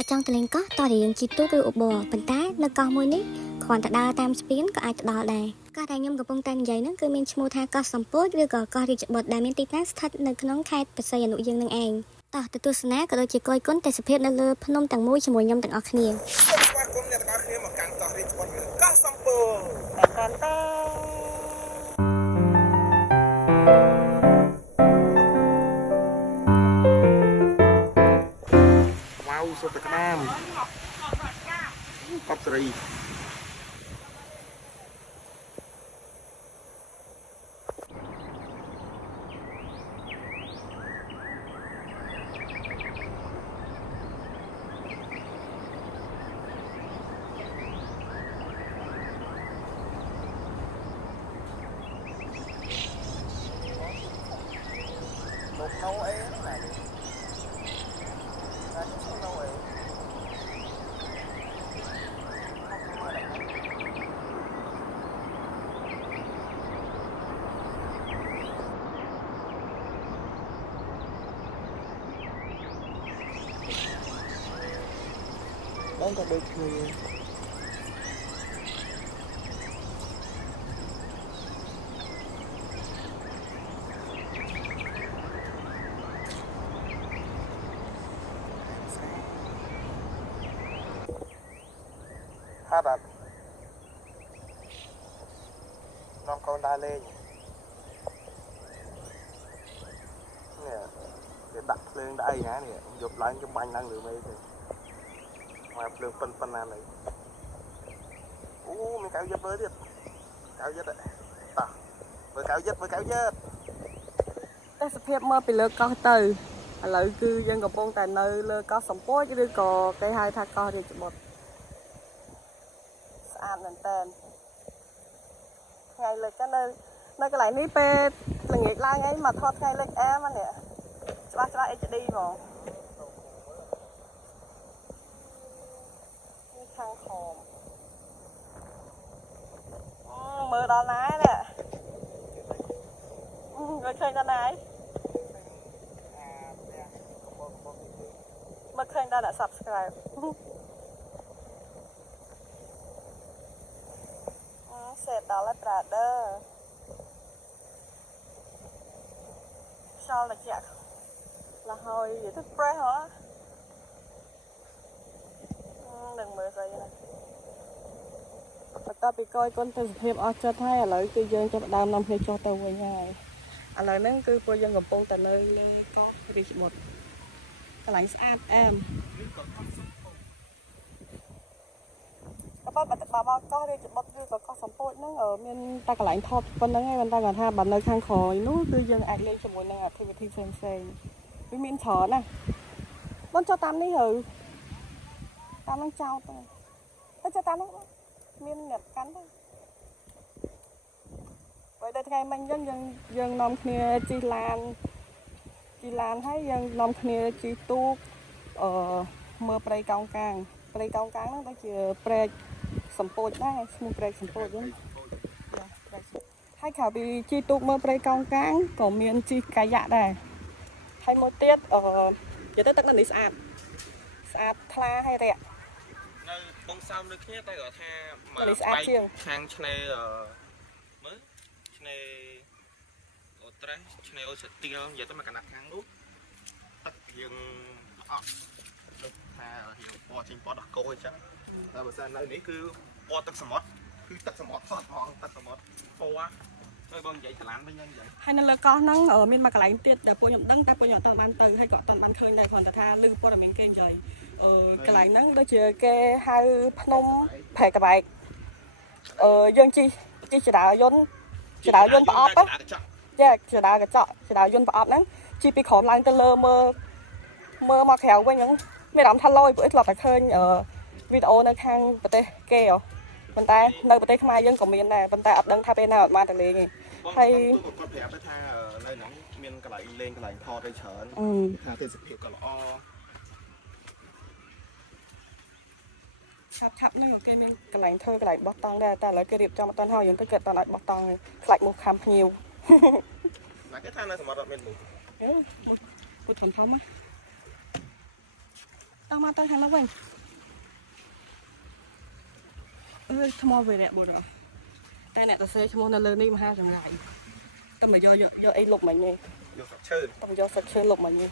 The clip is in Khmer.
បើចង់ទៅលេងកោះតោះរៀងជីទូកឬឧបរប៉ុន្តែនៅកោះមួយនេះគ្រាន់តែដើរតាមស្ពានក៏អាចទៅដល់ដែរកោះដែលខ្ញុំកំពុងតែនិយាយហ្នឹងគឺមានឈ្មោះថាកោះសំពោចឬក៏កោះរាជបុត្រដែលមានទីតាំងស្ថិតនៅក្នុងខេត្តបរសៃអនុយើងនឹងឯងតោះទៅទស្សនាក៏ដូចជាគយគន់ទេសភាពនៅលើភ្នំទាំងមួយជាមួយខ្ញុំទាំងអស់គ្នាសូមស្វាគមន៍អ្នកទាំងអស់គ្នាមកកាន់កោះរាជបុត្រកោះសំពោចតាវ៉ាវសុទ្ធតែក្តាមកប់សេរីលោកនៅអីណាបងក៏ដូចគ្នាហាត់អត់នាំកូនដើរលេងនេះគេដាក់ភ្លើងដាក់អីណានេះយប់ឡើងខ្ញុំបាញ់ឡើងលើមេទេមកភ្លើងប៉ុណ្ណានេះអូមានកៅយឹតមើលទៀតកៅយឹតតោះមើលកៅយឹតទេសភាពមើលពីលើកោះទៅឥឡូវគឺយើងកំពុងតែនៅលើកោះសំពោចឬក៏គេហៅថាកោះរាជបុត្រស្អាតមែនតើថ្ងៃលិចទៅនៅកន្លែងនេះពេលល្ងាចឡើងអីមកថតថ្ងៃលិចអែមនេះច្បាស់ HD ហ្មងនេះខាងខំមើលដល់ណានេះមើលឃើញដល់ណាមើលឃើញដល់អ្នក subscribe เสร็จដល់ហើយ brother ខ្យល់ត្រជាក់លហើយនិយាយទៅ fresh ហ៎នឹងមើលស្អីណាបន្ទាប់ពីកយគុណទេសភាពអស់ចិត្តហើយឥឡូវគឺយើងចាប់ផ្ដើមនាំគ្នាចុះទៅវិញហើយឥឡូវហ្នឹងគឺពួកយើងកំពុងតែនៅលើកោះរាជបុត្រកន្លែងស្អាតអែមបើកោះរាជបុត្រឬក៏កោះសំពោចហ្នឹងមានតែកន្លែងថតប៉ុណ្្នឹងឯងប៉ុន្តែគាត់ថាបើនៅខាងក្រោយនោះគឺយើងអាចលេងជាមួយនឹង activity ផ្សេងវាមានច្រើនណាស់បងចុះតាមនេះទៅតាមហ្នឹងចោតទៅចុះតាមហ្នឹងមានអ្នកកាន់ទៅបើដល់ថ្ងៃមិញអញ្ចឹងយើងនាំគ្នាជិះឡានហើយយើងនាំគ្នាជិះទូកមើលព្រៃកោងកាងហ្នឹងដូចជាព្រែកសំពោចដែរឈ្មោះព្រែកសំពោចហ្នឹងហើយក្រៅពីជិះទូកមើលព្រៃកោងកាងក៏មានជិះកាយ៉ាក់ដែរហើយមួយទៀតនិយាយទៅទឹកនៅនេះស្អាតថ្លាហើយរាក់នៅបងសោមនៅគ្នាតែគាត់ថាមកស្អាតជាងខាងឆ្នេរមើលឆ្នេរអូត្រេសឆ្នេរអូសាទៀលនិយាយទៅមកកណាត់ខាងនោះទឹកយើងអត់ដូចថាយើងពណ៌ចេញពណ៌ដោះគោអញ្ចឹងតែបើសិននៅនេះគឺពណ៌ទឹកសមុទ្រគឺទឹកសមុទ្រសតហ្មងទឹកសមុទ្រពណ៌ហើយបងនិយាយកន្លងវិញហ្នឹងហើយនៅលើកោះហ្នឹងមានមួយកន្លែងទៀតដែលពួកខ្ញុំដឹងតែពួកខ្ញុំអត់ទាន់បានទៅហើយក៏អត់ទាន់បានឃើញដែរគ្រាន់តែថាឮព័ត៌មានគេនិយាយកន្លែងហ្នឹងដូចជាគេហៅភ្នំព្រែកក្បែកយើងជិះចរាយន្តប្រអប់ចាចរាកញ្ចក់ចរាយន្តប្រអប់ហ្នឹងជិះពីក្រោមឡើងទៅលើមើលមកក្រៅវិញហ្នឹងមានអារម្មណ៍ថាលយពួកឯងធ្លាប់តែឃើញវីដេអូនៅខាងប្រទេសគេប៉ុន្តែនៅប្រទេសខ្មែរយើងក៏មានដែរប៉ុន្តែអត់ដឹងថាពេលណាអត់បានទៅលេងទេហើយគាត់ប្រាប់ថានៅហ្នឹងមានកន្លែងលេងកន្លែងថតឲ្យច្រើនថាទេសភាពក៏ល្អ ឆាប់ហ្នឹងគេមានកន្លែងធ្វើកន្លែងបោះតង់ដែរតែឥឡូវគេរៀបចំអត់ទាន់ហើយយើងទៅគេអត់ទាន់អាចបោះតង់ខ្លាចមូសខាំភ្ញៀវណាគេថានៅសមុទ្រអត់មានមូសពុតធំណាតោះ តមកទៅខាងនោះវិញអើយថ្មវាអ្នកបងតែអ្នកទៅសេឈ្មោះនៅលើនេះមហាចង្រៃតែមកយកអីលុបមិញទេ យកស្លឹកឈើ តែមកយកសាច់ឈើលុបមិញទេ